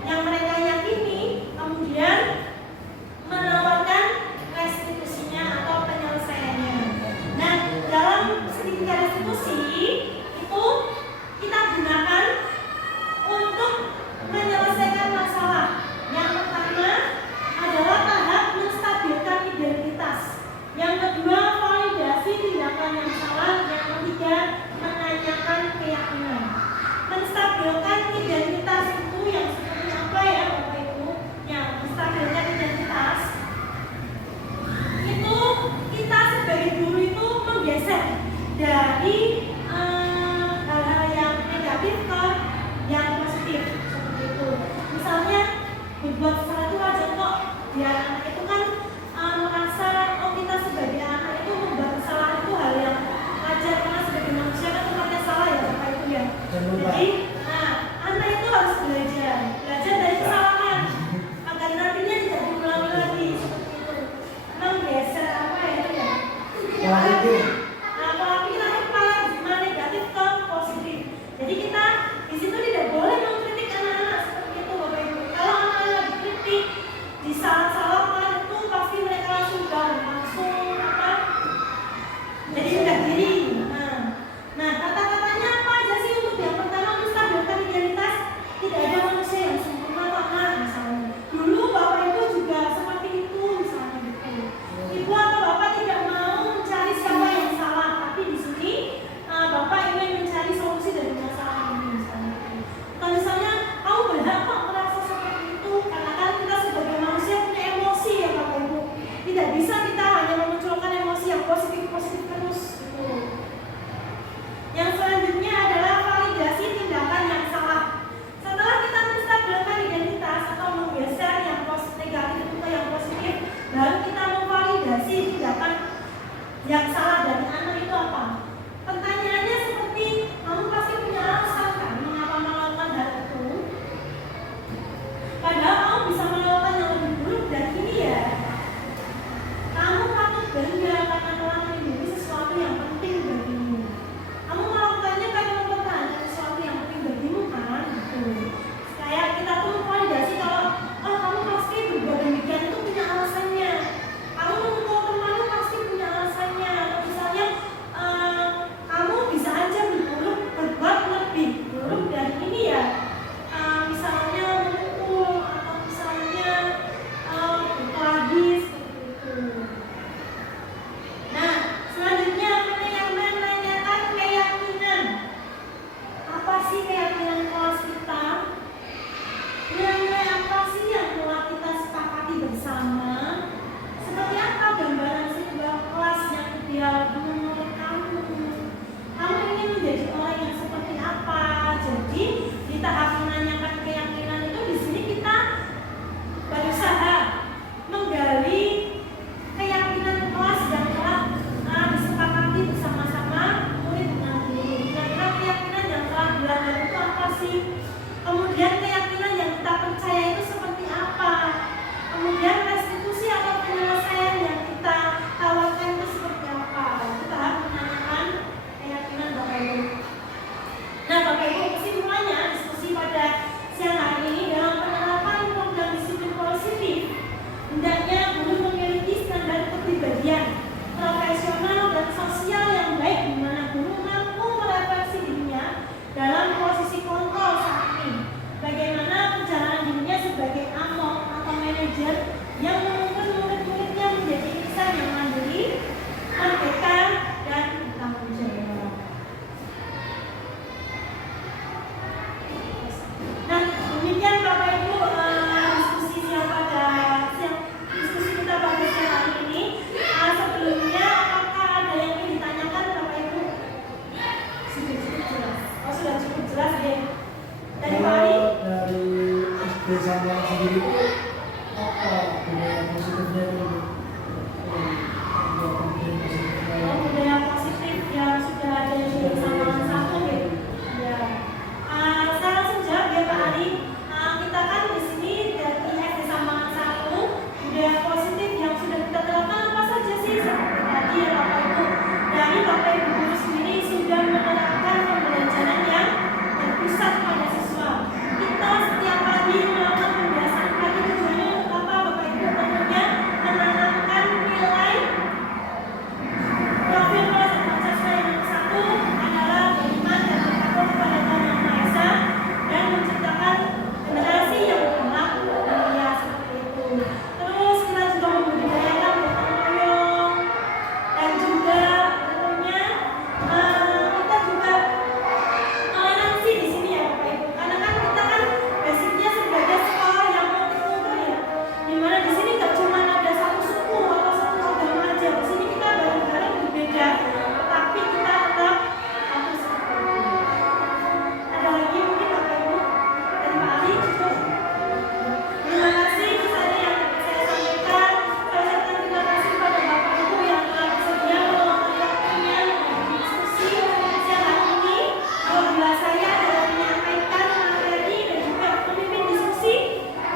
yang mereka yakini, kemudian menawarkan restitusinya atau penyelesaiannya. Nah, dalam segitiga restitusi itu kita gunakan untuk menyelesaikan masalah. Yang pertama adalah tahap menstabilkan identitas. Yang kedua, validasi tindakan yang salah. Yang ketiga, menanyakan keyakinan. Menstabilkan identitas itu yang seperti apa ya Bapak Ibu? Yang menstabilkan identitas itu kita sebagai guru itu menggeser dari hal-hal yang negatif ke yang positif seperti itu. Misalnya berbuat sesuatu wajar kok, biar anak itu kan merasa oh kita sebagai anak itu membuat kesalahan itu hal yang wajar karena sebagai manusia kan tempatnya salah ya Bapak Ibu ya. Jadi anak itu harus belajar dari kesalahan agar nantinya tidak diulangi lagi seperti itu. Menggeser apa ya? Pola pikir. Pola pikir atau paradigma negatif ke positif. Jadi kita di situ tidak boleh mengkritik anak-anak seperti itu Bapak Ibu. Kalau anak-anak dikritik, disalah-salahkan itu pasti mereka langsung down, langsung apa? Jadi rendah diri. Nah, kata-katanya apa aja sih untuk yang pertama menstabilkan identitas? Tidak ada manusia yang sempurna kok, misalnya. Dulu Bapak Ibu juga seperti itu misalnya gitu. Ibu atau Bapak tidak mau mencari siapa Bapak Ibu guru sendiri sudah menerapkan pembelajaran yang berpusat pada siswa. Kita setiap pagi melakukan pembiasaan pagi tujuannya untuk apa Bapak Ibu? Tentunya menanamkan nilai profil kelas Pancasila yang nomor 1 adalah beriman dan bertakwa kepada Tuhan Yang Maha Esa dan menciptakan generasi yang berakhlak dan mulia seperti itu. Terus kita juga membudidayakan gotong royong dan juga tentunya kita juga toleransi di sini ya Bapak Ibu. Karena kan kita kan basicnya sebagai sekolah yang multikultur ya. Dimana di sini nggak cuma ada satu suku atau satu agama aja. Di sini kita bareng-bareng berbeda, tapi kita tetap satu seperti itu. Ada lagi mungkin Bapak Ibu dari Pak Ali cukup. Terima kasih misalnya yang dapat saya sampaikan. Saya ucapkan terima kasih kepada Bapak Ibu yang telah bersedia meluangkan waktunya untuk diskusi siang hari ini. Apabila saya dalam menyampaikan materi dan juga memimpin diskusi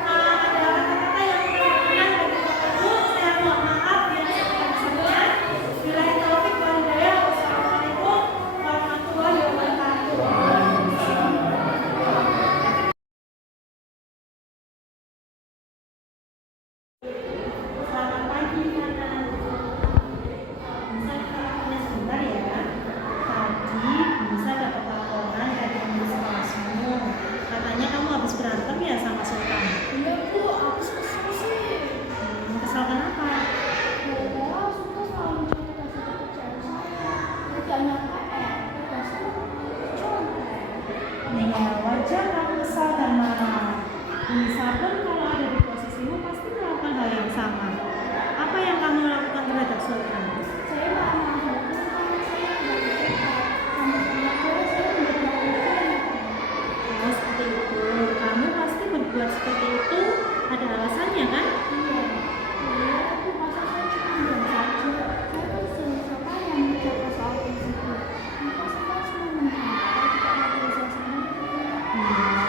ada kata-kata yang kurang berkenan bagi Bapak Ibu, saya mohon maaf yang sebesar-besarnya. Billahi taufik wal hidayah. Wassalamualaikum warahmatullahi wabarakatuh. Selamat pagi, Nana. Bisa kita tanya sebentar ya. Tadi bisa dapat laporan dari pengurus kelasmu. Katanya kamu habis berantem ya sama Sultan. Iya Bu, habis kesel sih. Kesal kenapa? Gara-gara Sultan selalu menceritakan pekerjaan saya. Kerjanya PR, tugasnya contek. Ya wajar kamu kesal dan marah. Bisa pun kalau ada di posisimu pasti melakukan hal yang sama. Apa yang kamu lakukan terhadap Sultan? Saya nggak mau karena saya tidak cerita. Sama-sama saya mengerjakan ujian. Oh seperti itu. Kamu pasti berbuat seperti itu ada alasannya kan? Iya, tapi masa saya cuma diam saja. Saya kan siapa yang menjaga soal tersebut. Maka saya cuma menghadap, tidak bisa sendiri.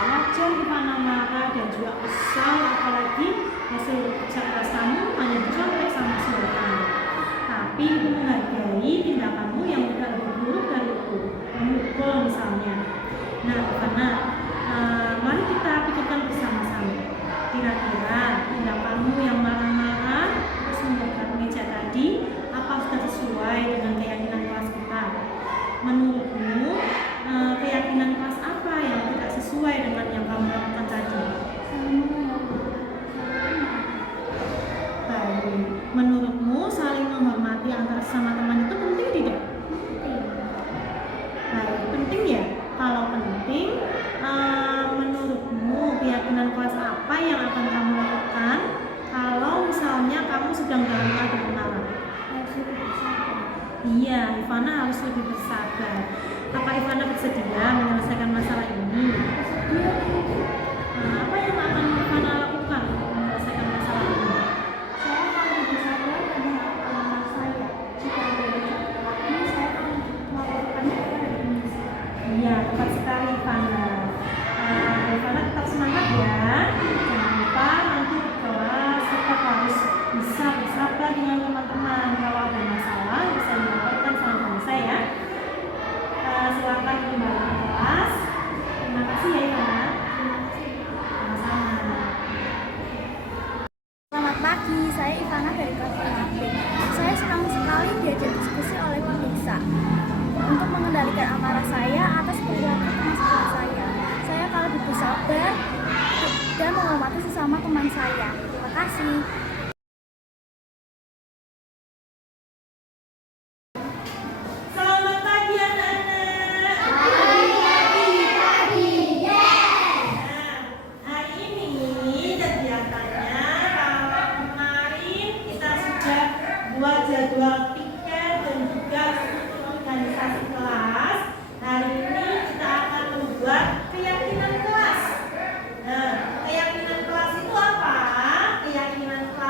Wajar Ivana marah dan juga kesal, apalagi hasil kerja keras kamu hanya dicontek sama Sultan. Tapi ibu menghargai tindakanmu yang tidak lebih buruk dari itu, memukul misalnya. Nah Ivana, mari kita pikirkan bersama-sama. Kira-kira tindakanmu yang marah-marah terus membongkar meja tadi, apa sudah sesuai dengan keyakinan kelas kita? Menurutmu keyakinan kelas apa yang tidak sesuai dengan yang kamu lakukan tadi? Baik. Menurutmu saling menghormati antara sesama teman itu penting tidak? Baik, penting ya? Kalau penting, menurutmu keyakinan kelas apa yang akan kamu lakukan kalau misalnya kamu sedang dalam keadaan marah? Iya, Ivana harus lebih bersabar. Apa Ivana bersedia menyelesaikan masalah ini? Apa yang akan Ivana lakukan untuk menyelesaikan masalah ini? Saya akan lebih sabar karena anak saya. Jika ada lagi, saya akan melaporkannya kepada komisi. Iya, tepat sekali Ivana. Ivana tetap semangat ya. Jangan lupa nanti di kelas tetap harus bisa bersabar dengan teman-teman. Kalau ada masalah bisa dilaporkan sama saya. Silakan kembali ke kelas. Terima kasih ya Ivana. Sama-sama. Selamat pagi, saya Ivana dari kelas 5B. Saya senang sekali diajak diskusi oleh pemirsa untuk mengendalikan amarah saya atas perilaku teman sekolah saya. Saya akan lebih bersabar dan menghormati sesama teman saya. Terima kasih. Selamat pagi anak-anak. Hari ini kegiatannya kalau kemarin kita sudah buat jadwal piket dan juga struktur organisasi kelas. Hari ini kita akan membuat keyakinan kelas. Nah, keyakinan kelas itu apa? Keyakinan kelas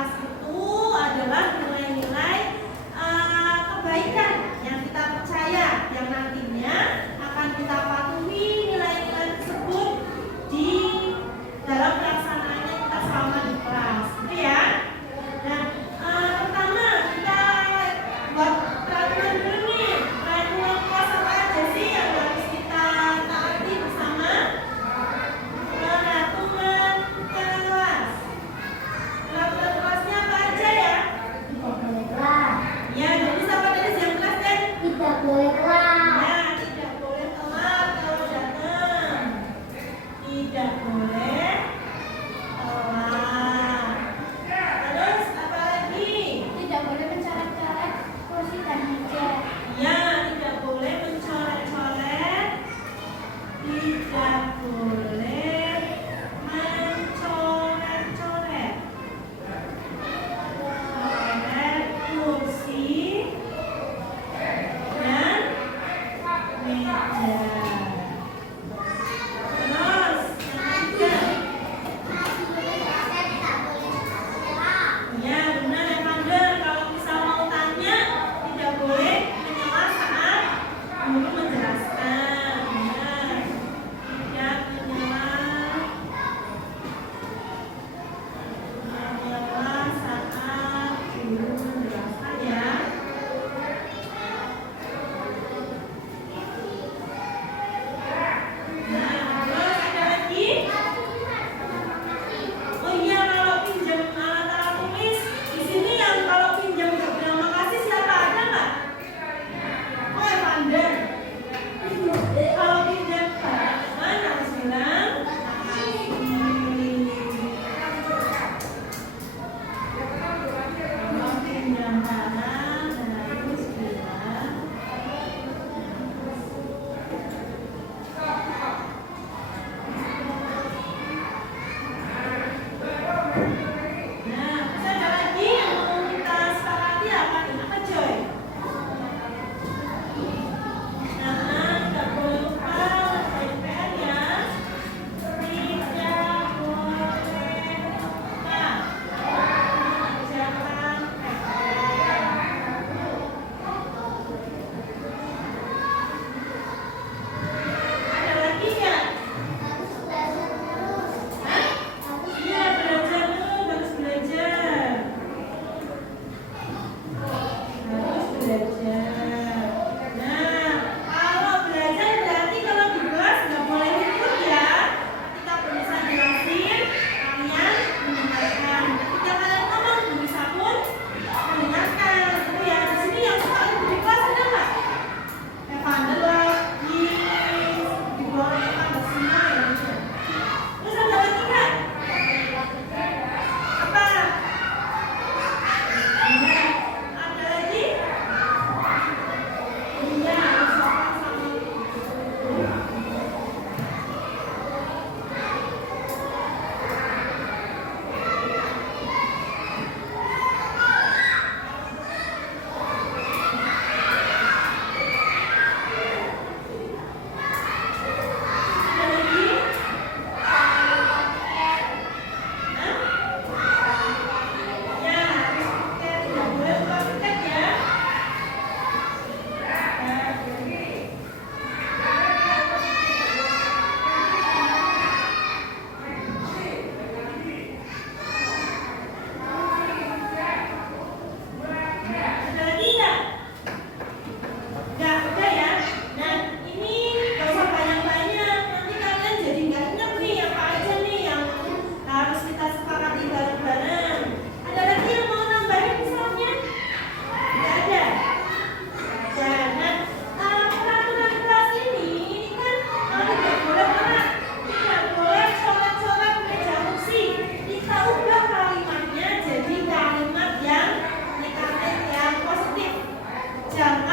Jangan